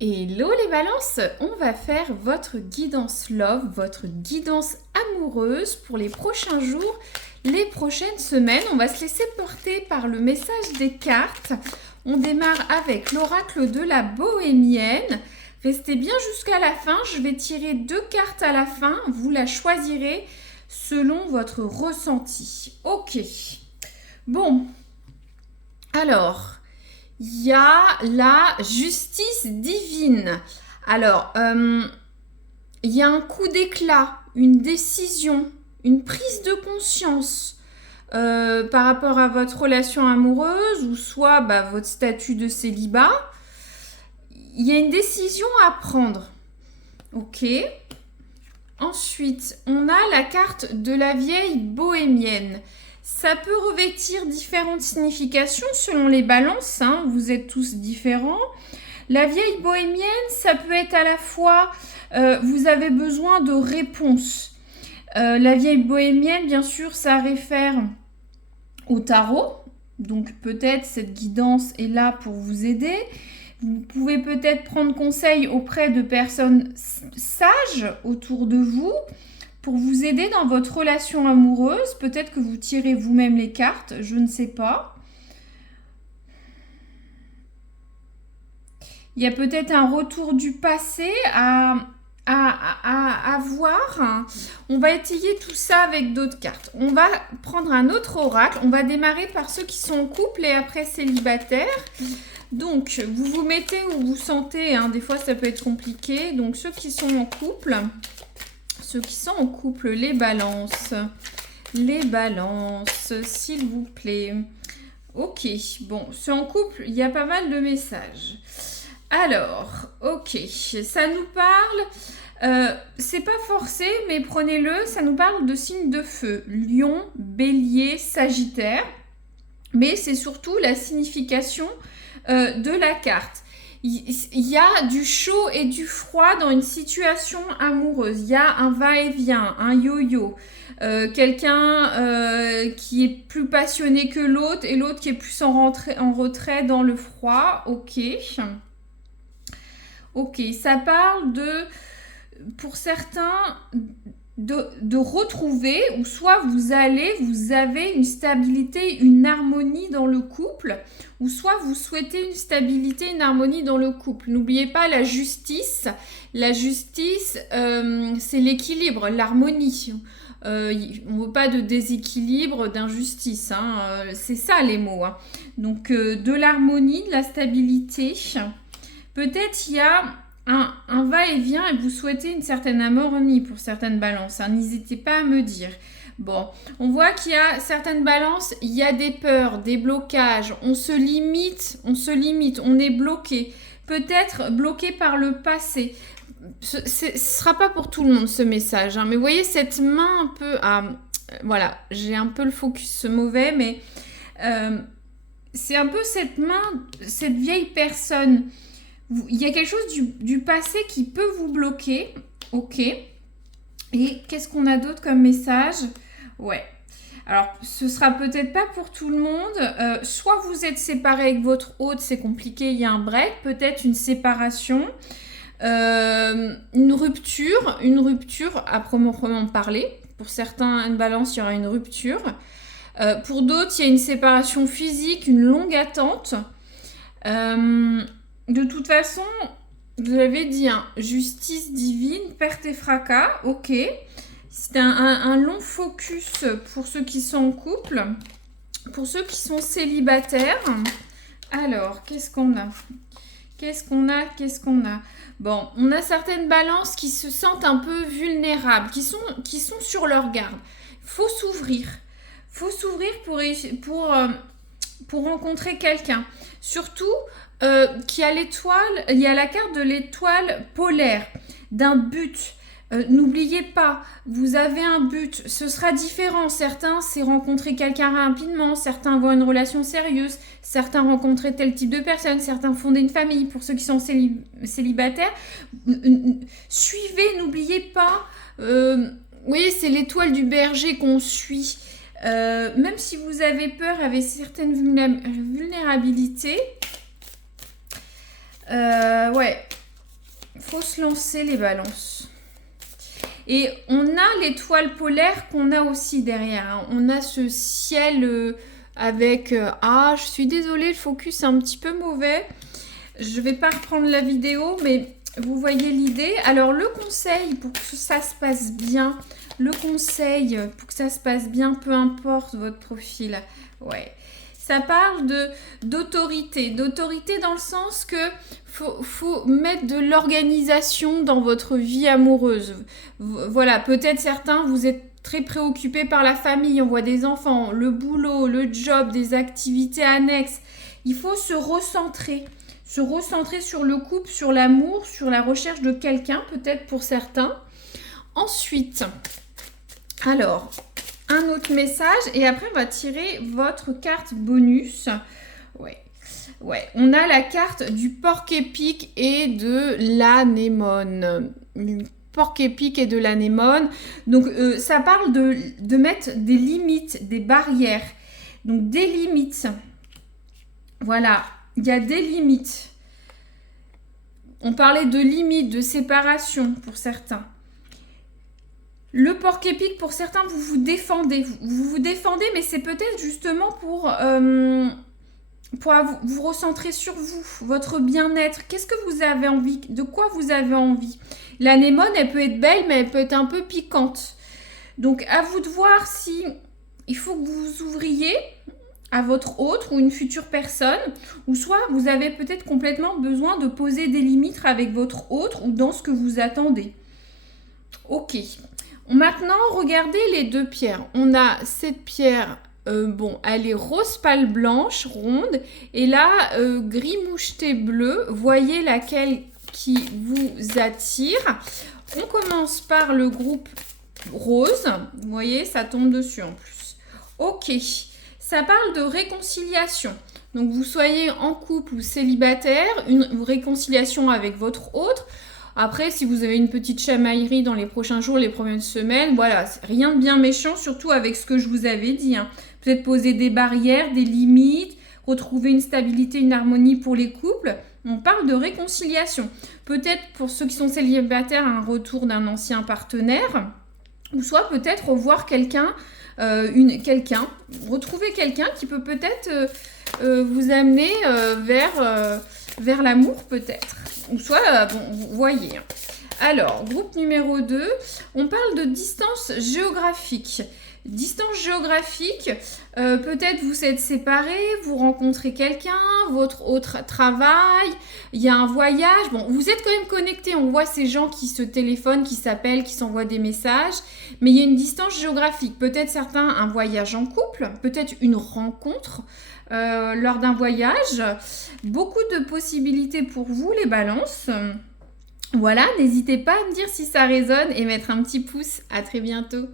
Hello les balances, on va faire votre guidance love, votre guidance amoureuse pour les prochains jours, les prochaines semaines. On va se laisser porter par le message des cartes. On démarre avec l'oracle de la bohémienne. Restez bien jusqu'à la fin, je vais tirer 2 cartes à la fin, vous la choisirez selon votre ressenti. Ok, bon, alors... Il y a la justice divine. Alors, il y a un coup d'éclat, une décision, une prise de conscience par rapport à votre relation amoureuse ou soit votre statut de célibat. Il y a une décision à prendre. Ok. Ensuite, on a la carte de la vieille bohémienne. Ça peut revêtir différentes significations selon les balances, hein, vous êtes tous différents. La vieille bohémienne, ça peut être à la fois, vous avez besoin de réponses. La vieille bohémienne, bien sûr, ça réfère au tarot. Donc peut-être cette guidance est là pour vous aider. Vous pouvez peut-être prendre conseil auprès de personnes sages autour de vous pour vous aider dans votre relation amoureuse. Peut-être que vous tirez vous-même les cartes, je ne sais pas. Il y a peut-être un retour du passé à voir. On va étayer tout ça avec d'autres cartes. On va prendre un autre oracle. On va démarrer par ceux qui sont en couple et après célibataires. Donc, vous vous mettez où vous sentez. Hein, des fois, ça peut être compliqué. Donc, ceux qui sont en couple... Ceux qui sont en couple, les balances, s'il vous plaît. Ok, bon, ceux en couple, il y a pas mal de messages. Alors, ok, ça nous parle, c'est pas forcé, mais prenez-le, ça nous parle de signes de feu. Lion, bélier, sagittaire. Mais c'est surtout la signification de la carte. Il y a du chaud et du froid dans une situation amoureuse. Il y a un va-et-vient, un yo-yo. Quelqu'un qui est plus passionné que l'autre et l'autre qui est plus en retrait dans le froid. Ok. Ok, ça parle de, pour certains, de retrouver, ou soit vous avez une stabilité, une harmonie dans le couple, ou soit vous souhaitez une stabilité, une harmonie dans le couple. N'oubliez pas la justice. La justice, c'est l'équilibre, l'harmonie. On ne veut pas de déséquilibre, d'injustice. Hein. C'est ça les mots. Hein. Donc, de l'harmonie, de la stabilité. Peut-être il y a un va-et-vient et vous souhaitez une certaine harmonie pour certaines balances. Hein. N'hésitez pas à me dire. Bon, on voit qu'il y a certaines balances, il y a des peurs, des blocages. On se limite, on est bloqué. Peut-être bloqué par le passé. Ce ne sera pas pour tout le monde ce message. Hein. Mais vous voyez cette main un peu... voilà, j'ai un peu le focus mauvais, mais c'est un peu cette main, cette vieille personne... Il y a quelque chose du passé qui peut vous bloquer. Ok. Et qu'est-ce qu'on a d'autre comme message? Ouais. Alors, ce sera peut-être pas pour tout le monde. Soit vous êtes séparé avec votre hôte, c'est compliqué, il y a un break. Peut-être une séparation. Une rupture à proprement parler. Pour certains, une balance, il y aura une rupture. Pour d'autres, il y a une séparation physique, une longue attente. De toute façon, vous avez dit, hein, justice divine, perte et fracas, ok. C'est un long focus pour ceux qui sont en couple. Pour ceux qui sont célibataires, alors, qu'est-ce qu'on a? Bon, on a certaines balances qui se sentent un peu vulnérables, qui sont sur leur garde. Faut s'ouvrir pour rencontrer quelqu'un. Surtout, qu'il y a l'étoile, il y a la carte de l'étoile polaire, d'un but. N'oubliez pas, vous avez un but, ce sera différent. Certains, c'est rencontrer quelqu'un rapidement, certains avoir une relation sérieuse, certains rencontrer tel type de personne, certains fonder une famille. Pour ceux qui sont célibataires, suivez, n'oubliez pas. Oui, c'est l'étoile du berger qu'on suit. Même si vous avez peur avec certaines vulnérabilités, ouais, faut se lancer les balances. Et on a l'étoile polaire qu'on a aussi derrière. Hein. On a ce ciel avec... ah, je suis désolée, le focus est un petit peu mauvais. Je vais pas reprendre la vidéo, mais vous voyez l'idée. Alors, le conseil pour que ça se passe bien, peu importe votre profil, ouais. Ça parle d'autorité dans le sens que faut mettre de l'organisation dans votre vie amoureuse. Voilà, peut-être certains, vous êtes très préoccupés par la famille, on voit des enfants, le boulot, le job, des activités annexes. Il faut se recentrer sur le couple, sur l'amour, sur la recherche de quelqu'un, peut-être pour certains. Ensuite, alors... un autre message et après on va tirer votre carte bonus. Ouais, on a la carte du porc-épic et de l'anémone. Porc-épic et de l'anémone. Donc ça parle de mettre des limites, des barrières. Donc des limites. Voilà, il y a des limites. On parlait de limites, de séparation pour certains. Le porc-épic, pour certains, vous vous défendez. Vous défendez, mais c'est peut-être justement pour vous recentrer sur vous, votre bien-être. Qu'est-ce que vous avez envie? De quoi vous avez envie? L'anémone, elle peut être belle, mais elle peut être un peu piquante. Donc, à vous de voir si il faut que vous vous ouvriez à votre autre ou une future personne, ou soit vous avez peut-être complètement besoin de poser des limites avec votre autre ou dans ce que vous attendez. Ok. Maintenant, regardez les deux pierres. On a cette pierre, elle est rose pâle blanche, ronde. Et là, gris moucheté bleu. Voyez laquelle qui vous attire. On commence par le groupe rose. Vous voyez, ça tombe dessus en plus. Ok. Ça parle de réconciliation. Donc, vous soyez en couple ou célibataire, une réconciliation avec votre autre. Après, si vous avez une petite chamaillerie dans les prochains jours, les prochaines semaines, voilà, rien de bien méchant, surtout avec ce que je vous avais dit. Hein. Peut-être poser des barrières, des limites, retrouver une stabilité, une harmonie pour les couples. On parle de réconciliation. Peut-être pour ceux qui sont célibataires, un retour d'un ancien partenaire. Ou soit peut-être revoir quelqu'un, retrouver quelqu'un qui peut peut-être vous amener vers l'amour peut-être. Ou soit, vous voyez. Alors, groupe numéro 2, on parle de distance géographique. Distance géographique, peut-être vous êtes séparés, vous rencontrez quelqu'un, votre autre travail, il y a un voyage. Bon, vous êtes quand même connectés, on voit ces gens qui se téléphonent, qui s'appellent, qui s'envoient des messages, mais il y a une distance géographique. Peut-être certains, un voyage en couple, peut-être une rencontre lors d'un voyage. Beaucoup de possibilités pour vous, les balances. Voilà, n'hésitez pas à me dire si ça résonne et mettre un petit pouce. À très bientôt.